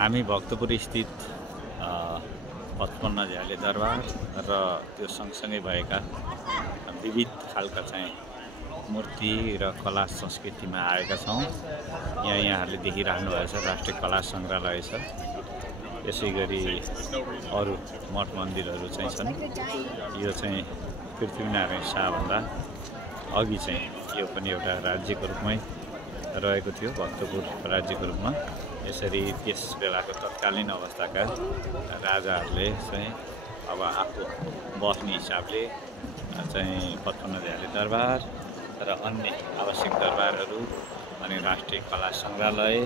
हामी भक्तपुर स्थित 55 झ्याले दरबार र त्यो सँगसँगै भएका विविध खालका चाहिँ मूर्ति र कला संस्कृतिमा आएका छौँ। यहाँहरूले देखिराख्नु भएको छ राष्ट्रिय कला सङ्ग्रहालय छ। यसैगरी अरू मठ मन्दिरहरू चाहिँ छन्। यो चाहिँ पृथ्वीनारायण शाहभन्दा अघि चाहिँ यो पनि एउटा राज्यको रूपमै रहेको थियो, भक्तपुर राज्यको रूपमा। यसरी त्यस बेलाको तत्कालीन अवस्थाका राजाहरूले चाहिँ अब आफू बस्ने हिसाबले चाहिँ 55 झ्याले दरबार र अन्य आवश्यक दरबारहरू अनि राष्ट्रिय कला सङ्ग्रहालय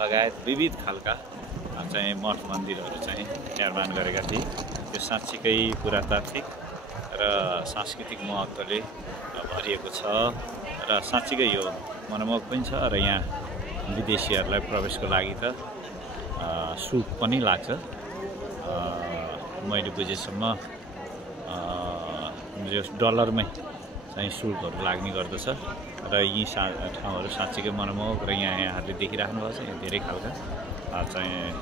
लगायत विविध खालका चाहिँ मठ मन्दिरहरू चाहिँ निर्माण गरेका थिए। त्यो साँच्चीकै पुरातात्विक र सांस्कृतिक महत्त्वले भरिएको छ र साँच्चीकै यो मनमोहक पनि छ। र यहाँ विदेशीहरूलाई प्रवेशको लागि त शुल्क पनि लाग्छ। मैले बुझेसम्म डलरमै चाहिँ शुल्कहरू लाग्ने गर्दछ र यी ठाउँहरू साँच्चीकै मनमोहक र यहाँहरूले देखिराख्नु भएको छ। यहाँ धेरै खालका चाहिँ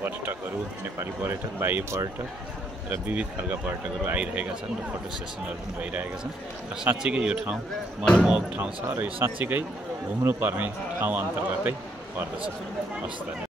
पर्यटकहरू, नेपाली पर्यटक, बाह्य पर्यटक र विविध खालका पर्यटकहरू आइरहेका छन् र फोटो सेसनहरू पनि भइरहेका छन्। र साँच्चीकै यो ठाउँ मनमोहक ठाउँ छ र यो साँच्चीकै घुम्नुपर्ने ठाउँ अन्तर्गतै पर्दछ। हस्।